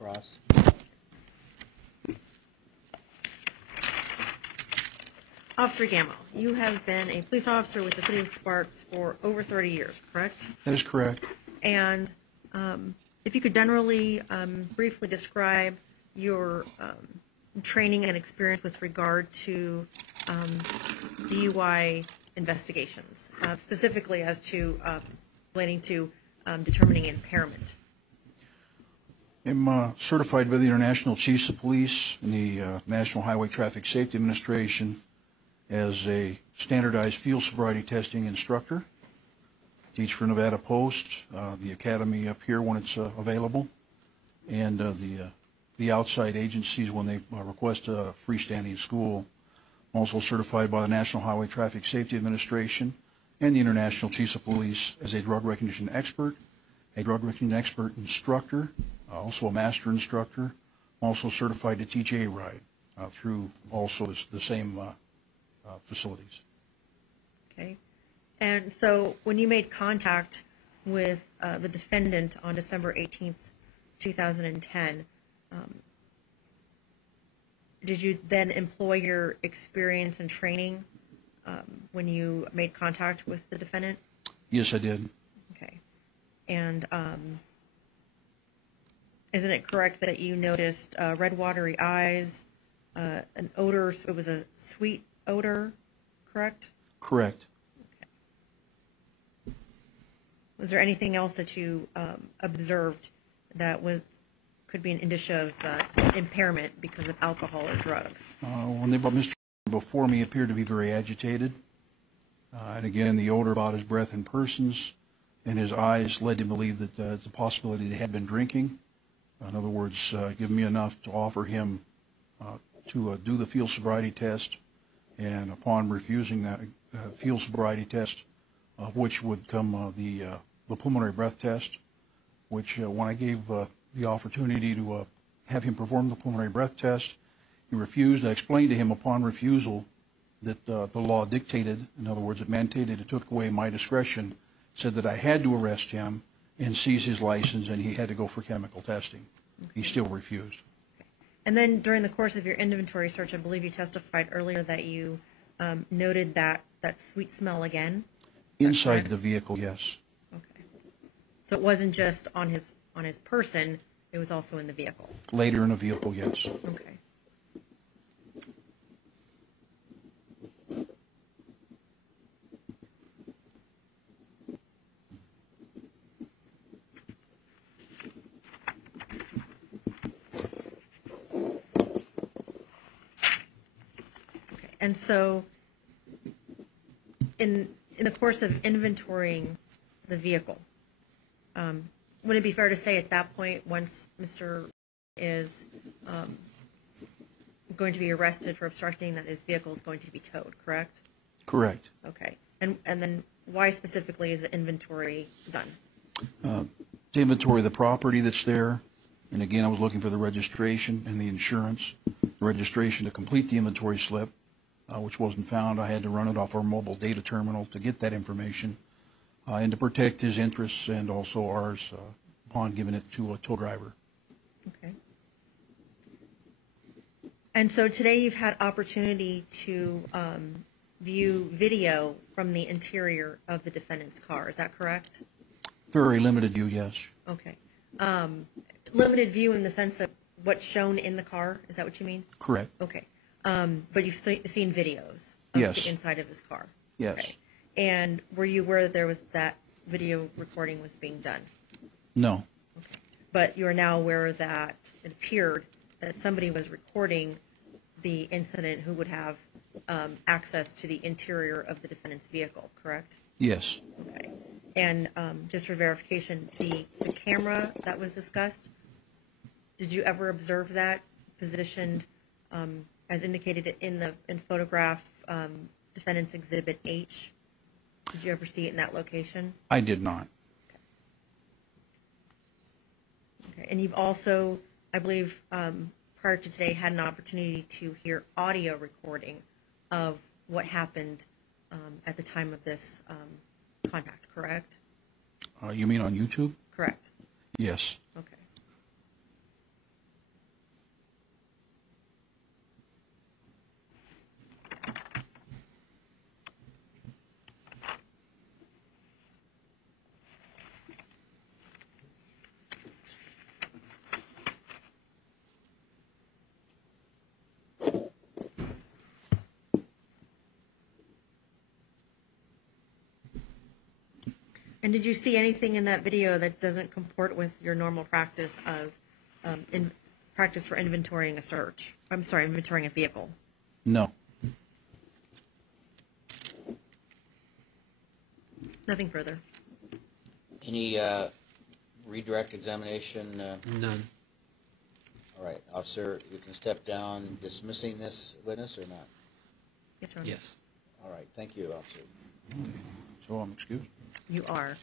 cross. Officer Gamble, you have been a police officer with the City of Sparks for over 30 years, correct? That is correct. And if you could generally, briefly describe your training and experience with regard to DUI investigations, specifically as to relating to determining impairment. I'm certified by the International Chiefs of Police and the National Highway Traffic Safety Administration as a standardized field sobriety testing instructor. Teach for Nevada Post, the academy up here when it's available, and the outside agencies when they request a freestanding school. I'm also certified by the National Highway Traffic Safety Administration and the International Chiefs of Police as a drug recognition expert, instructor, also a master instructor. I'm also certified to teach A-Ride through also the same facilities. Okay. And so when you made contact with the defendant on December 18th, 2010, did you then employ your experience and training when you made contact with the defendant? Yes, I did. Okay. And isn't it correct that you noticed red watery eyes, an odor, it was a sweet odor, correct? Correct. Okay. Was there anything else that you observed that could be an indicia of impairment because of alcohol or drugs? When they brought Mr. before me, he appeared to be very agitated. And again, the odor about his breath and persons and his eyes led to believe that it's a possibility they had been drinking. In other words, give me enough to offer him to do the field sobriety test, and upon refusing that field sobriety test, of which would come the pulmonary breath test, which when I gave the opportunity to have him perform the pulmonary breath test, he refused. I explained to him upon refusal that the law dictated, in other words, it mandated, it took away my discretion, said that I had to arrest him and seize his license, and he had to go for chemical testing. Okay. He still refused. And then during the course of your inventory search, I believe you testified earlier that you noted that sweet smell again? Inside the vehicle, yes. Okay. So it wasn't just on his person, it was also in the vehicle? Later in the vehicle, yes. Okay. And so in the course of inventorying the vehicle, would it be fair to say at that point, once Mr. is going to be arrested for obstructing, that his vehicle is going to be towed, correct? Correct. Okay. And then why specifically is the inventory done? To inventory the property that's there. And again, I was looking for the registration and the insurance. The registration to complete the inventory slip, which wasn't found. I had to run it off our mobile data terminal to get that information and to protect his interests and also ours upon giving it to a tow driver. Okay. And so today you've had opportunity to view video from the interior of the defendant's car. Is that correct? Very limited view, yes. Okay. Limited view in the sense of what's shown in the car. Is that what you mean? Correct. Okay. But you've seen videos of yes. the inside of his car? Yes. Okay. And were you aware that there was that video recording was being done? No. Okay. But you are now aware that it appeared that somebody was recording the incident who would have access to the interior of the defendant's vehicle, correct? Yes. Okay. And just for verification, the camera that was discussed, did you ever observe that positioned as indicated in photograph defendant's exhibit H? Did you ever see it in that location? I did not. Okay. And you've also, I believe, prior to today, had an opportunity to hear audio recording of what happened at the time of this contact, correct? You mean on YouTube? Correct. Yes. Okay. And did you see anything in that video that doesn't comport with your normal practice of practice for inventorying a search? I'm sorry, inventorying a vehicle. No. Nothing further. Any redirect examination? None. All right, officer, you can step down dismissing this witness or not? Yes, Your Honor. Yes. All right, thank you, officer. So I'm excused. You are.